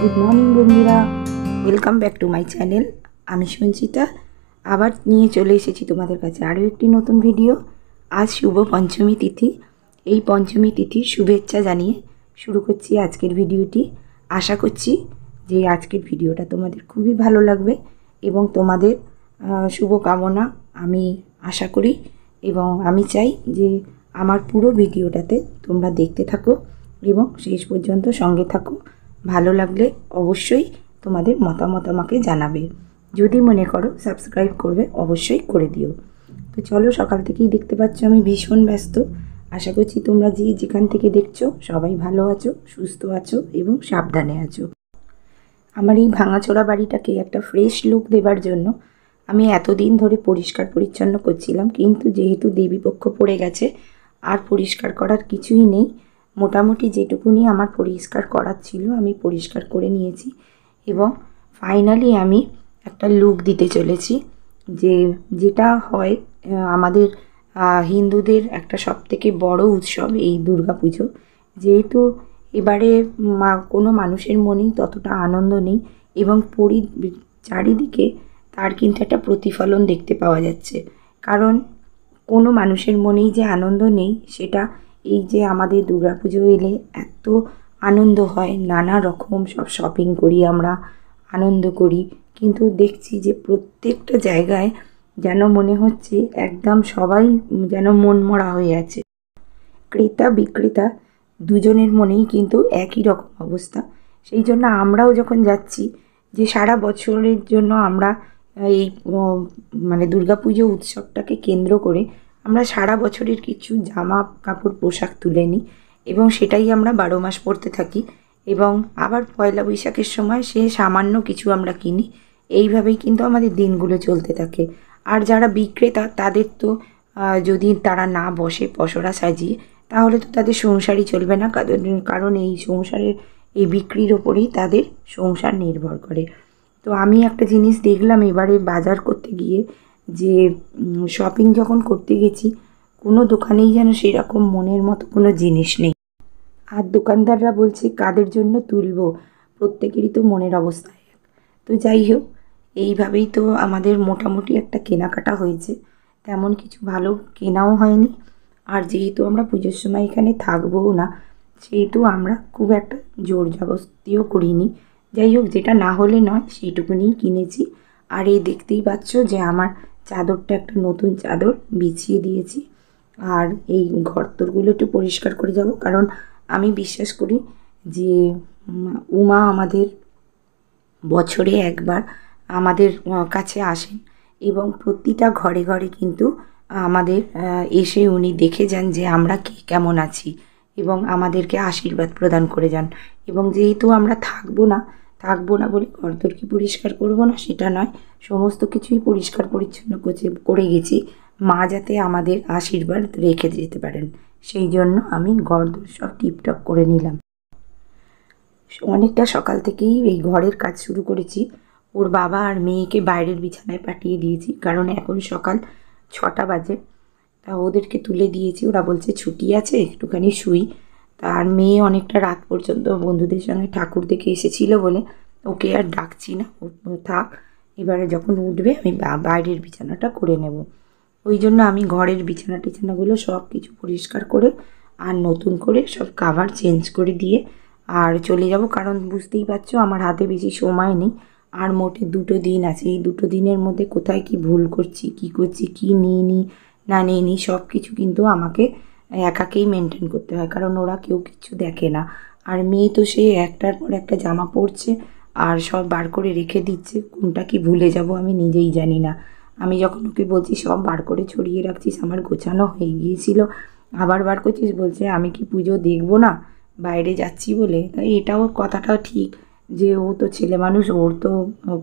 Good morning বন্ধুরা, welcome back to my channel. আমি সঞ্চিতা আবার নিয়ে চলে এসেছি তোমাদের কাছে আরও একটি নতুন ভিডিও। আজ শুভ পঞ্চমী তিথি। এই পঞ্চমী তিথির শুভেচ্ছা জানিয়ে শুরু করছি আজকের ভিডিওটি। আশা করছি যে আজকের ভিডিওটা তোমাদের খুবই ভালো লাগবে এবং তোমাদের শুভকামনা আমি আশা করি এবং আমি চাই যে আমার পুরো ভিডিওটাতে তোমরা দেখতে থাকো এবং শেষ পর্যন্ত সঙ্গে থাকো। ভালো লাগলে অবশ্যই তোমাদের মতামত আমাকে জানাবে। যদি মনে করো সাবস্ক্রাইব করবে অবশ্যই করে দিও। তো চলো, সকাল থেকেই দেখতে পাচ্ছ আমি ভীষণ ব্যস্ত। আশা করছি তোমরা যেখান থেকে দেখছো সবাই ভালো আছো, সুস্থ আছো এবং সাবধানে আছো। আমার এই ভাঙাচোরা বাড়িটাকে একটা ফ্রেশ লুক দেবার জন্য আমি এতদিন ধরে পরিষ্কার পরিচ্ছন্ন করছিলাম, কিন্তু যেহেতু দেবীপক্ষ পড়ে গেছে আর পরিষ্কার করার কিছুই নেই। মোটামুটি যেটুকুনি আমার পরিষ্কার করার ছিল আমি পরিষ্কার করে নিয়েছি এবং ফাইনালি আমি একটা লুক দিতে চলেছি। যেটা হয় আমাদের হিন্দুদের একটা সবথেকে বড় উৎসব এই দুর্গাপুজো। যেহেতু এবারে কোনো মানুষের মনেই ততটা আনন্দ নেই এবং চারিদিকে তার কিন্তু একটা প্রতিফলন দেখতে পাওয়া যাচ্ছে। কারণ কোনো মানুষের মনেই যে আনন্দ নেই সেটা এই যে আমাদের দুর্গাপুজো এলে এত আনন্দ হয়, নানা রকম সব শপিং করি আমরা, আনন্দ করি, কিন্তু দেখছি যে প্রত্যেকটা জায়গায় যেন মনে হচ্ছে একদম সবাই যেন মনমরা হয়ে আছে। ক্রেতা বিক্রেতা দুজনের মনেই কিন্তু একই রকম অবস্থা। সেই জন্য আমরাও যখন যাচ্ছি যে সারা বছরের জন্য আমরা এই মানে দুর্গাপুজো উৎসবটাকে কেন্দ্র করে আমরা সারা বছরের কিছু জামা কাপড় পোশাক তুলে নিই এবং সেটাই আমরা 12 মাস পরতে থাকি এবং আবার পয়লা বৈশাখের সময় সে সামান্য কিছু আমরা কিনি। এইভাবেই কিন্তু আমাদের দিনগুলো চলতে থাকে। আর যারা বিক্রেতা তাদের তো যদি তারা না বসে পসরা সাজিয়ে তাহলে তো তাদের সংসারই চলবে না। কারণ এই সংসারের এই বিক্রির ওপরেই তাদের সংসার নির্ভর করে। তো আমি একটা জিনিস দেখলাম এবারে বাজার করতে গিয়ে, যে শপিং যখন করতে গেছি কোনো দোকানেই যেন সেরকম মনের মতো কোনো জিনিস নেই। আর দোকানদাররা বলছে কাদের জন্য তুলবো, প্রত্যেকেরই তো মনের অবস্থা এক। তো যাই হোক, এইভাবেই তো আমাদের মোটামুটি একটা কেনাকাটা হয়েছে। তেমন কিছু ভালো কেনাও হয়নি। আর যেহেতু আমরা পুজোর সময় এখানে থাকবোও না, সেহেতু আমরা খুব একটা জোর জবরদস্তিও করিনি। যাই হোক, যেটা না হলে নয় সেইটুকুনিই কিনেছি। আর এই দেখতেই পাচ্ছ যে আমার চাদরটা একটা নতুন চাদর বিছিয়ে দিয়েছি। আর এই ঘরদোরগুলো একটু পরিষ্কার করে যাব, কারণ আমি বিশ্বাস করি যে উমা আমাদের বছরে একবার আমাদের কাছে আসেন এবং প্রতিটা ঘরে ঘরে কিন্তু আমাদের এসে উনি দেখে যান যে আমরা কে কেমন আছি এবং আমাদেরকে আশীর্বাদ প্রদান করে যান। এবং যেহেতু আমরা থাকবো না বলে ঘরদোর কি পরিষ্কার করবো না সেটা নয়, সমস্ত কিছুই পরিষ্কার পরিচ্ছন্ন করে গেছি মা যাতে আমাদের আশীর্বাদ রেখে যেতে পারেন। সেই জন্য আমি ঘরদোর সব টিপটপ করে নিলাম। অনেকটা সকাল থেকেই এই ঘরের কাজ শুরু করেছি। ওর বাবা আর মেয়েকে বাইরের বিছানায় পাঠিয়ে দিয়েছি, কারণ এখন সকাল 6টা বাজে। তা ওদেরকে তুলে দিয়েছি, ওরা বলছে ছুটি আছে একটুখানি শুই। তার মেয়ে অনেকটা রাত পর্যন্ত বন্ধুদের সঙ্গে ঠাকুর দেখে এসেছিলো বলে ওকে আর ডাকছি না, ও থাক। এবারে যখন উঠবে আমি বাইরের বিছানাটা করে নেব। ওই জন্য আমি ঘরের বিছানা টিছানাগুলো সব কিছু পরিষ্কার করে আর নতুন করে সব কাভার চেঞ্জ করে দিয়ে আর চলে যাব। কারণ বুঝতেই পারছো আমার হাতে বেশি সময় নেই, আর মোটে 2টো দিন আছে। এই 2টো দিনের মধ্যে কোথায় কি ভুল করছি, কি নিয়ে নিই না নিয়ে নিই সব কিছু কিন্তু আমাকে একাকেই মেনটেন করতে হয়, কারণ ওরা কেউ কিছু দেখে না। আর মেয়ে তো সে একটার পর একটা জামা পরছে আর সব বার করে রেখে দিচ্ছে, কোনটা কি ভুলে যাব আমি নিজেই জানি না। আমি যখন ওকে বলছি সব বার করে ছড়িয়ে রাখছিস, আমার গোছানো হয়ে গিয়েছিল, আবার বার করছিস, বলছে আমি কি পুজো দেখবো না বাইরে যাচ্ছি বলে। তাই এটাও কথাটাও ঠিক যে ও তো ছেলে মানুষ, ওর তো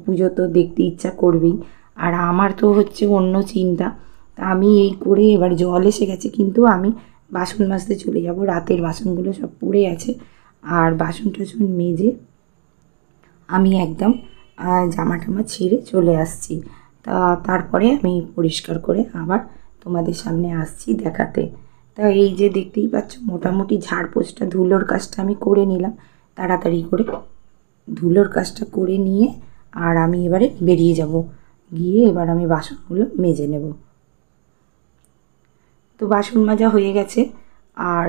পুজো তো দেখতে ইচ্ছা করবেই। আর আমার তো হচ্ছে অন্য চিন্তা। তা আমি এই করে এবার জল এসে গেছে, কিন্তু আমি বাসন মাজতে চলে যাব। রাতের বাসনগুলো সব পড়ে আছে, আর বাসন টাসন মেজে আমি একদম জামা টামা ছেড়ে চলে আসছি। তারপরে আমি পরিষ্কার করে আবার তোমাদের সামনে আসছি দেখাতে। তা এই যে দেখতেই পাচ্ছ মোটামুটি ঝাড়পোছটা ধুলোর কাজটা আমি করে নিলাম তাড়াতাড়ি করে। ধুলোর কাজটা করে নিয়ে আর আমি এবারে বেরিয়ে যাব, গিয়ে এবার আমি বাসনগুলো মেজে নেব। তো বাসন মাজা হয়ে গেছে, আর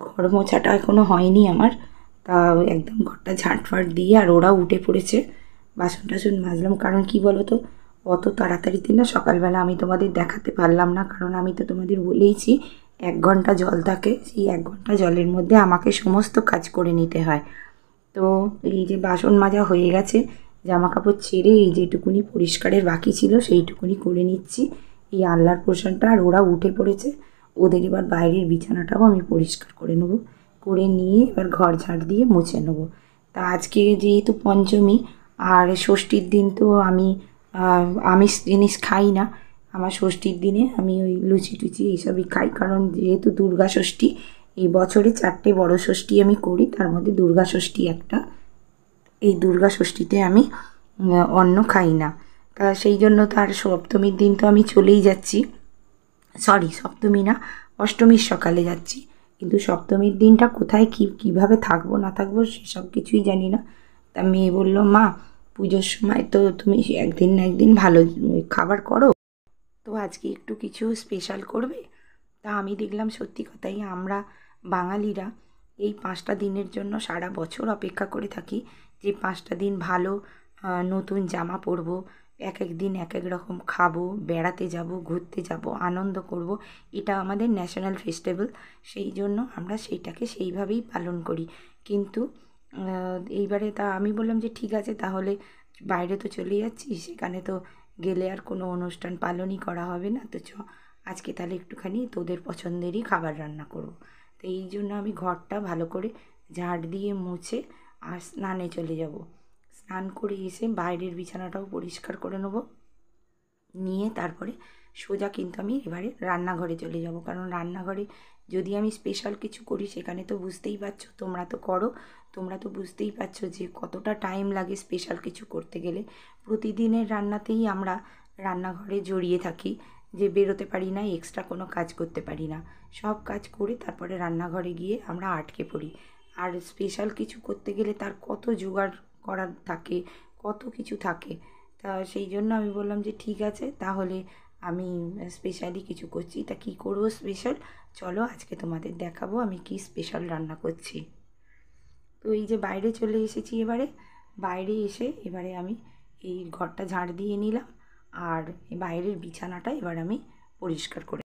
ঘর মোছাটা এখনও হয়নি আমার। তা একদম ঘরটা ঝাঁটফাট দিয়ে আর ওরাও উঠে পড়েছে। বাসন টাসন মাজলাম, কারণ কি বলো তো, অত তাড়াতাড়িতে না সকালবেলা আমি তোমাদের দেখাতে পারলাম না, কারণ আমি তো তোমাদের বলেইছি 1 ঘন্টা জল থাকে, সেই 1 ঘন্টা জলের মধ্যে আমাকে সমস্ত কাজ করে নিতে হয়। তো এই যে বাসন মাজা হয়ে গেছে, জামা কাপড় ছেড়ে এই যেটুকুনি পরিষ্কারের বাকি ছিল সেইটুকুনি করে নিচ্ছি, এই আল্লার পোর্শনটা। আর ওরা উঠে পড়েছে, ওদের এবার বাইরের বিছানাটাও আমি পরিষ্কার করে নেবো, করে নিয়ে এবার ঘর ঝাড় দিয়ে মুছে নেবো। তা আজকে যেহেতু পঞ্চমী আর ষষ্ঠীর দিন, তো আমি আমিষ জিনিস খাই না। আমার ষষ্ঠীর দিনে আমি ওই লুচি টুচি এইসবই খাই, কারণ যেহেতু দুর্গা ষষ্ঠী, এই বছরে 4টে বড় ষষ্ঠী আমি করি, তার মধ্যে দুর্গা ষষ্ঠী একটা। এই দুর্গা ষষ্ঠীতে আমি অন্ন খাই না। তা সেই জন্য তার সপ্তমীর দিন তো আমি চলেই যাচ্ছি, সরি সপ্তমী না, অষ্টমীর সকালে যাচ্ছি। কিন্তু সপ্তমীর দিনটা কোথায় কীভাবে থাকবো না থাকবো সেসব কিছুই জানি না। তা মেয়ে বলল, মা পুজোর সময় তো তুমি একদিন না একদিন ভালো খাবার করো, তো আজকে একটু কিছু স্পেশাল করবে। তা আমি দেখলাম সত্যি কথাই আমরা বাঙালিরা এই 5টা দিনের জন্য সারা বছর অপেক্ষা করে থাকি, যে 5টা দিন ভালো নতুন জামা পরবো, এক এক দিন এক এক রকম খাবো, বেড়াতে যাব, ঘুরতে যাব, আনন্দ করব। এটা আমাদের ন্যাশনাল ফেস্টিভ্যাল, সেই জন্য আমরা সেইটাকে সেইভাবেই পালন করি। কিন্তু এইবারে তা আমি বললাম যে ঠিক আছে, তাহলে বাইরে তো চলে যাচ্ছি, সেখানে তো গেলে আর কোনো অনুষ্ঠান পালনই করা হবে না, তো আজকে তাহলে একটুখানি তোদের পছন্দেরই খাবার রান্না করব। তো এই জন্য আমি ঘরটা ভালো করে ঝাড় দিয়ে মুছে আর স্নানে চলে যাব। স্নান করে এসে বাইরের বিছানাটাও পরিষ্কার করে নেব, নিয়ে তারপরে সোজা কিন্তু আমি এবারে রান্নাঘরে চলে যাব। কারণ রান্নাঘরে যদি আমি স্পেশাল কিছু করি, সেখানে তো বুঝতেই পারছো, তোমরা তো করো, তোমরা তো বুঝতেই পারছো যে কতটা টাইম লাগে স্পেশাল কিছু করতে গেলে। প্রতিদিনের রান্নাতেই আমরা রান্নাঘরে জড়িয়ে থাকি, যে বেরোতে পারি না, এক্সট্রা কোনো কাজ করতে পারি না। সব কাজ করে তারপরে রান্নাঘরে গিয়ে আমরা আটকে পড়ি। আর স্পেশাল কিছু করতে গেলে তার কত জোগাড় করার থাকে, কত কিছু থাকে। তা সেই জন্য আমি বললাম যে ঠিক আছে, তাহলে আমি স্পেশালি কিছু করছি। তা কী করবো স্পেশাল, চলো আজকে তোমাদের দেখাবো আমি কি স্পেশাল রান্না করছি। তো এই যে বাইরে চলে এসেছি, এবারে বাইরে এসে এবারে আমি এই ঘরটা ঝাড় দিয়ে নিলাম, আর বাইরের বিছানাটা এবার আমি পরিষ্কার করে।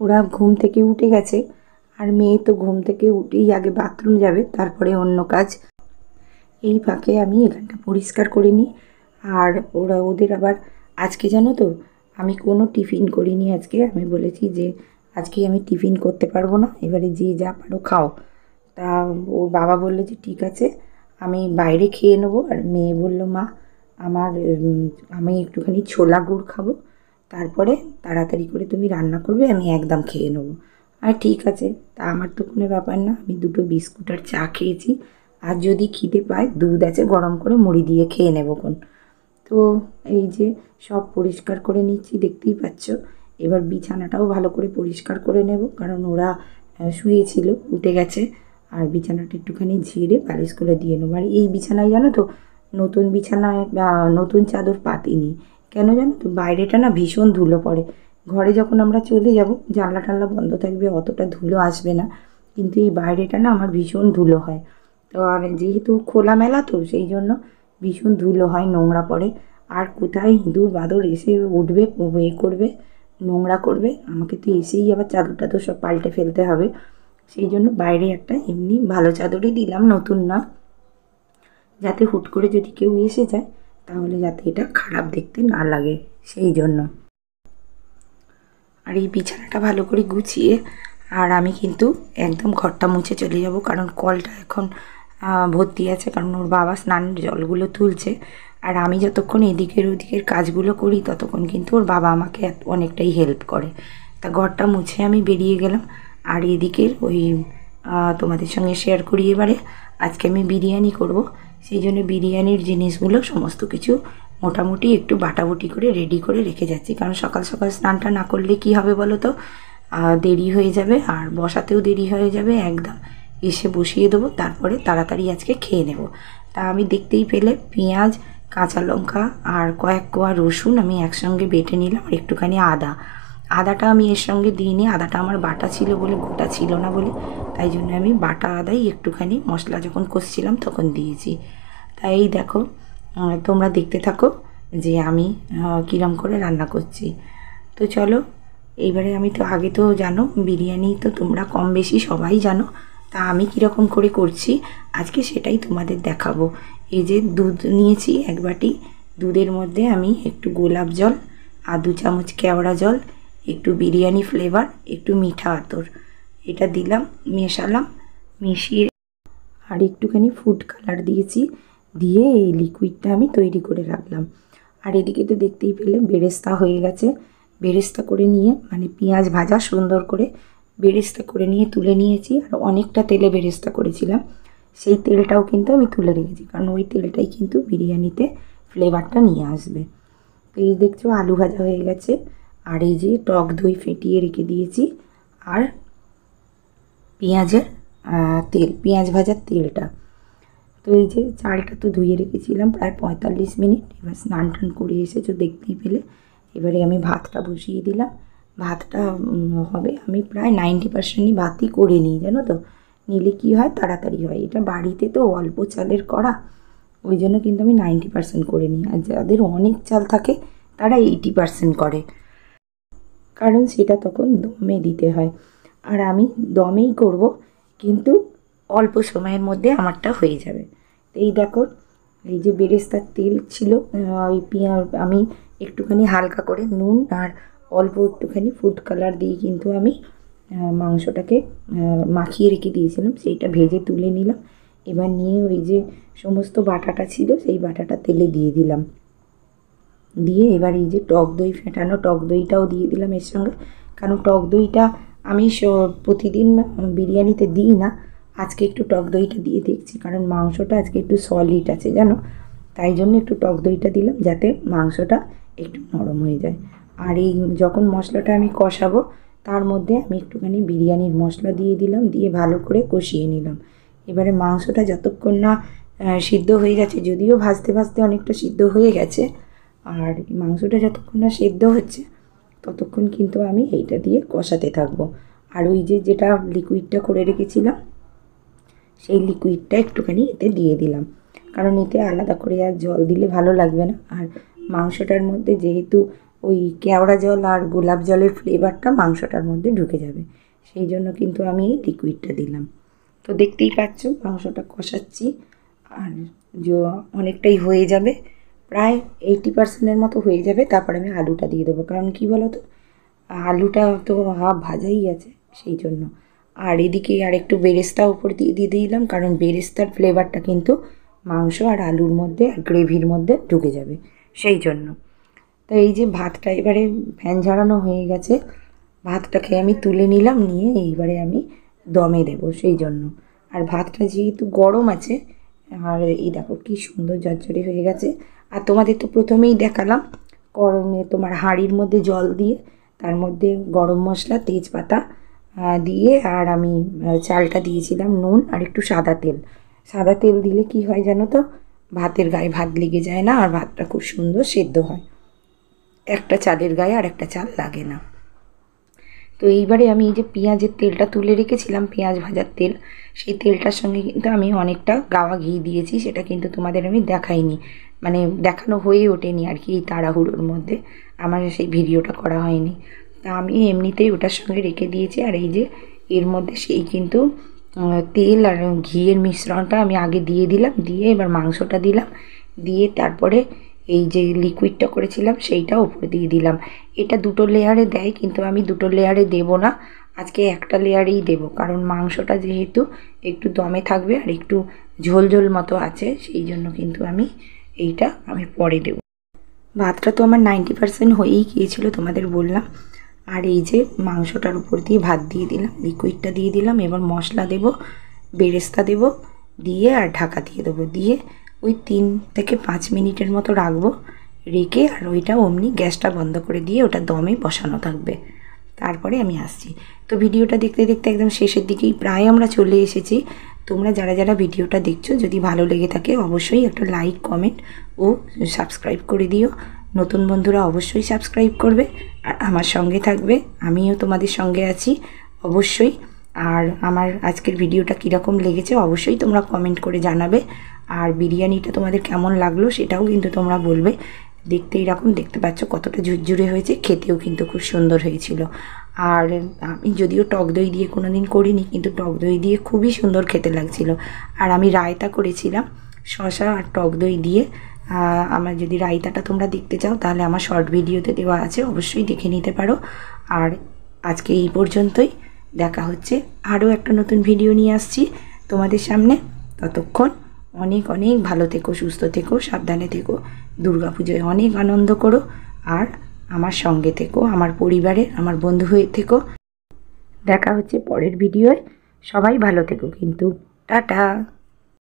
ওরা ঘুম থেকে উঠে গেছে, আর মেয়ে তো ঘুম থেকে উঠেই আগে বাথরুম যাবে, তারপরে অন্য কাজ। এই ফাঁকে আমি এখানটা পরিষ্কার করে নিই। আর ওদের আবার আজকে জানো তো, আমি কোনো টিফিন করিনি আজকে। আমি বলেছি যে আজকে আমি টিফিন করতে পারবো না, এবারে যে যা পারো খাও। তা ওর বাবা বললো যে ঠিক আছে, আমি বাইরে খেয়ে নেবো। আর মেয়ে বলল, মা আমার আমি একটুখানি ছোলা গুড় খাবো, তারপরে তাড়াতাড়ি করে তুমি রান্না করবে, আমি একদম খেয়ে নেবো। আর ঠিক আছে, তা আমার তো কোনো ব্যাপার না, আমি 2টো বিস্কুট আর চা খেয়েছি। আর যদি খিদে পায় দুধ আছে গরম করে মুড়ি দিয়ে খেয়ে নেবো কোন। তো এই যে সব পরিষ্কার করে নিচ্ছি, দেখতেই পাচ্ছ। এবার বিছানাটাও ভালো করে পরিষ্কার করে নেব, কারণ ওরা শুয়েছিল, উঠে গেছে। আর বিছানাটা একটুখানি ঝেড়ে পালিশ করে দিয়ে নেবো। আর এই বিছানায় জানো তো, নতুন বিছানায় নতুন চাদর পাতিনি। কেন জানো তো, বাইরেটা না ভীষণ ধুলো পড়ে। ঘরে যখন আমরা চলে যাব, জানলা টানলা বন্ধ থাকবে, অতটা ধুলো আসবে না, কিন্তু এই বাইরেটা না আমার ভীষণ ধুলো হয়। তো আর যেহেতু খোলামেলা, তো সেই জন্য ভীষণ ধুলো হয়, নোংরা পড়ে। আর কোথায় ইঁদুর বাদর এসে উঠবে, করবে, নোংরা করবে, আমাকে তো এসেই আবার চাদর টাদর সব পাল্টে ফেলতে হবে। সেই জন্য বাইরে একটা এমনি ভালো চাদরই দিলাম, নতুন না, যাতে হুট করে যদি কেউ এসে যায় তাহলে যাতে এটা খারাপ দেখতে না লাগে, সেই জন্য। আর এই বিছানাটা ভালো করে গুছিয়ে আর আমি কিন্তু একদম ঘরটা মুছে চলে যাব, কারণ কলটা এখন ভর্তি আছে, কারণ ওর বাবা স্নানের জলগুলো তুলছে। আর আমি যতক্ষণ এদিকের ওদিকের কাজগুলো করি, ততক্ষণ কিন্তু ওর বাবা আমাকে অনেকটাই হেল্প করে। তা ঘরটা মুছে আমি বেরিয়ে গেলাম। আর এদিকের ওই তোমাদের সঙ্গে শেয়ার করি, এবারে আজকে আমি বিরিয়ানি করব, সেই জন্য বিরিয়ানির জিনিসগুলো সমস্ত কিছু মোটামুটি একটু বাটাবুটি করে রেডি করে রেখে যাচ্ছি। কারণ সকাল সকাল স্নানটা না করলে কি হবে বলো তো, দেরি হয়ে যাবে, আর বসাতেও দেরি হয়ে যাবে একদম। এসে বসিয়ে দেবো, তারপরে তাড়াতাড়ি আজকে খেয়ে নেব। তা আমি দেখতেই পেলে পেঁয়াজ, কাঁচা লঙ্কা আর কয়েক কোয়া রসুন আমি একসঙ্গে বেটে নিলাম, আর একটুখানি আদাটা আমি এর সঙ্গে দিইনি, আদাটা আমার বাটা ছিল বলে, গোটা ছিল না বলে, তাই জন্য আমি বাটা আদাই একটুখানি মশলা যখন কষছিলাম তখন দিয়েছি। তাই এই দেখো, তোমরা দেখতে থাকো যে আমি কীরম করে রান্না করছি। তো চলো, এইবারে আমি তো আগে তো জানো বিরিয়ানি তো তোমরা কম বেশি সবাই জানো, তা আমি কীরকম করে করছি আজকে সেটাই তোমাদের দেখাবো। এই যে দুধ নিয়েছি 1 বাটি, দুধের মধ্যে আমি একটু গোলাপ জল আর 2 চামচ কেওড়া জল, একটু বিরিয়ানি ফ্লেভার, একটু মিঠা আতর, এটা দিলাম, মেশালাম, মিশিয়ে আর একটুখানি ফুড কালার দিয়েছি, দিয়ে এই লিকুইডটা আমি তৈরি করে রাখলাম। আর এদিকে তো দেখতেই পেলে বেরেস্তা হয়ে গেছে, বেরেস্তা করে নিয়ে মানে পেঁয়াজ ভাজা সুন্দর করে বেরেস্তা করে নিয়ে তুলে নিয়েছি। আর অনেকটা তেলে বেরেস্তা করেছিলাম, সেই তেলটাও কিন্তু আমি তুলে রেখেছি, কারণ ওই তেলটাই কিন্তু বিরিয়ানিতে ফ্লেভারটা নিয়ে আসবে। তো এই দেখছো আলু ভাজা হয়ে গেছে, আর এই যে টক দই ফেটিয়ে রেখে দিয়েছি, আর পেঁয়াজের তেল, পেঁয়াজ ভাজার তেলটা। তো এই যে চালটা তো ধুয়ে রেখেছিলাম প্রায় 45 মিনিট, এবার স্নান টান করে এসেছো দেখতেই পেলে। এবারে আমি ভাতটা বসিয়ে দিলাম, ভাতটা হবে, আমি প্রায় 90%ই ভাতই করে নিই জানো তো, নিলে কি হয় তাড়াতাড়ি হয়, এটা বাড়িতে তো অল্প চালের করা, ওই জন্য কিন্তু আমি 90% করে নিই। আর যাদের অনেক চাল থাকে তারা 80% করে, কারণ সেটা তখন দমে দিতে হয়। আর আমি দমেই করব, কিন্তু অল্প সময়ের মধ্যে আমারটা হয়ে যাবে। এই দেখো, এই যে বেরেস্তার তেল ছিল, ওই পেঁয়াজ আমি একটুখানি হালকা করে নুন আর অল্প একটুখানি ফুড কালার দিয়ে কিন্তু আমি মাংসটাকে মাখিয়ে রেখে দিয়েছিলাম, সেইটা ভেজে তুলে নিলাম। এবার নিয়ে ওই যে সমস্ত বাটাটা ছিল সেই বাটাটা তেলে দিয়ে দিলাম, দিয়ে এবার এই যে টক দই ফেটানো টক দইটাও দিয়ে দিলাম এর সঙ্গে, কারণ টক দইটা আমি প্রতিদিন বিরিয়ানিতে দিই না, আজকে একটু টক দইটা দিয়ে দেখছি, কারণ মাংসটা আজকে একটু সলিড আছে জানো, তাই জন্য একটু টক দইটা দিলাম যাতে মাংসটা একটু নরম হয়ে যায়। আর এই যখন মশলাটা আমি কষাবো তার মধ্যে আমি একটুখানি বিরিয়ানির মশলা দিয়ে দিলাম, দিয়ে ভালো করে কষিয়ে নিলাম। এবারে মাংসটা যতক্ষণ না সিদ্ধ হয়ে যাচ্ছে, যদিও ভাজতে ভাজতে অনেকটা সিদ্ধ হয়ে গেছে, আর মাংসটা যতক্ষণ না সেদ্ধ হচ্ছে ততক্ষণ কিন্তু আমি এইটা দিয়ে কষাতে থাকবো। আর ওই যে যেটা লিকুইডটা করে রেখেছিলাম সেই লিকুইডটা একটুখানি এতে দিয়ে দিলাম, কারণ এতে আলাদা করে আর জল দিলে ভালো লাগবে না। আর মাংসটার মধ্যে যেহেতু ওই কেওড়া জল আর গোলাপ জলের ফ্লেভারটা মাংসটার মধ্যে ঢুকে যাবে, সেই জন্য কিন্তু আমি এই লিকুইডটা দিলাম। তো দেখতেই পাচ্ছ মাংসটা কষাচ্ছি, আর অনেকটাই হয়ে যাবে, প্রায় 80%-এর মতো হয়ে যাবে, তারপর আমি আলুটা দিয়ে দেবো, কারণ কী বলো তো আলুটা তো হাফ ভাজাই আছে সেই জন্য। আর এদিকে আর একটু বেরেস্তা উপর দিয়ে দিলাম, কারণ বেরেস্তার ফ্লেভারটা কিন্তু মাংস আর আলুর মধ্যে আর গ্রেভির মধ্যে ঢুকে যাবে সেই জন্য। তো এই যে ভাতটা এবারে ফ্যান ঝাড়ানো হয়ে গেছে, ভাতটাকে আমি তুলে নিলাম, নিয়ে এইবারে আমি দমে দেবো সেই জন্য। আর ভাতটা যেহেতু গরম আছে, আর এই দেখো কী সুন্দর ঝরঝরে হয়ে গেছে। আর তোমাদের তো প্রথমেই দেখালাম গরমে তোমার হাঁড়ির মধ্যে জল দিয়ে তার মধ্যে গরম মশলা তেজপাতা দিয়ে, আর আমি চালটা দিয়েছিলাম নুন আর একটু সাদা তেল। সাদা তেল দিলে কি হয় জানো তো, ভাতের গায়ে ভাত লেগে যায় না, আর ভাতটা খুব সুন্দর সেদ্ধ হয়, একটা চালের গায়ে আর একটা চাল লাগে না। তো এইবারে আমি এই যে পেঁয়াজের তেলটা তুলে রেখেছিলাম, পেঁয়াজ ভাজার তেল, সেই তেলটার সঙ্গে কিন্তু আমি অনেকটা গাওয়া ঘি দিয়েছি, সেটা কিন্তু তোমাদের আমি দেখাইনি, মানে দেখানো হয়ে ওঠেনি আর কি, এই তাড়াহুড়োর মধ্যে আমার সেই ভিডিওটা করা হয়নি। তা আমি এমনিতেই ওটার সঙ্গে রেখে দিয়েছি। আর এই যে এর মধ্যে সেই কিন্তু তেল আর ঘিয়ের মিশ্রণটা আমি আগে দিয়ে দিলাম, দিয়ে এবার মাংসটা দিলাম, দিয়ে তারপরে এই যে লিকুইডটা করেছিলাম সেইটা ওপরে দিয়ে দিলাম। এটা দুটো লেয়ারে দেয়, কিন্তু আমি দুটো লেয়ারে দেবো না, আজকে একটা লেয়ারেই দেবো, কারণ মাংসটা যেহেতু একটু দমে থাকবে আর একটু ঝোল ঝোল মতো আছে, সেই জন্য কিন্তু আমি পরে দেবো। ভাতটা তো আমার 90% হয়েই গিয়েছিলো তোমাদের বললাম। আর এই যে মাংসটার উপর দিয়ে ভাত দিয়ে দিলাম, লিকুইডটা দিয়ে দিলাম, এবার মশলা দেবো, বেরেস্তা দেবো, দিয়ে আর ঢাকা দিয়ে দেবো, দিয়ে ওই 3 থেকে 5 মিনিটের মতো রাখবো, রেখে আর ওইটা অমনি গ্যাসটা বন্ধ করে দিয়ে ওটা দমে বসানো থাকবে। তারপরে আমি আসছি। তো ভিডিওটা দেখতে দেখতে একদম শেষের দিকেই প্রায় আমরা চলে এসেছি। তোমরা যারা যারা ভিডিওটা দেখছো যদি ভালো লেগে থাকে অবশ্যই একটা লাইক, কমেন্ট ও সাবস্ক্রাইব করে দিও। নতুন বন্ধুরা অবশ্যই সাবস্ক্রাইব করবে আর আমার সঙ্গে থাকবে, আমিও তোমাদের সঙ্গে আছি অবশ্যই। আর আমার আজকের ভিডিওটা কীরকম লেগেছে অবশ্যই তোমরা কমেন্ট করে জানাবে। আর বিরিয়ানিটা তোমাদের কেমন লাগলো সেটাও কিন্তু তোমরা বলবে। দেখতে এরকম দেখতে পাচ্ছ কতটা ঝুরঝুরে হয়েছে, খেতেও কিন্তু খুব সুন্দর হয়েছিল। আর আমি যদিও টক দই দিয়ে কোনো দিন করিনি, কিন্তু টক দই দিয়ে খুবই সুন্দর খেতে লাগছিল। আর আমি রায়তা করেছিলাম শসা আর টক দই দিয়ে। আমার যদি রায়তাটা তোমরা দেখতে চাও তাহলে আমার শর্ট ভিডিওতে দেওয়া আছে, অবশ্যই দেখে নিতে পারো। আর আজকে এই পর্যন্তই, দেখা হচ্ছে আরও একটা নতুন ভিডিও নিয়ে আসছি তোমাদের সামনে। ততক্ষণ অনেক অনেক ভালো থেকো, সুস্থ থেকো, সাবধানে থেকো, দুর্গাপুজোয় অনেক আনন্দ করো আর আমার সঙ্গে থেকো, আমার পরিবারের, আমার বন্ধু হয়ে থেকো। দেখা হচ্ছে পরের ভিডিওয়। সবাই ভালো থেকো কিন্তু। টাটা।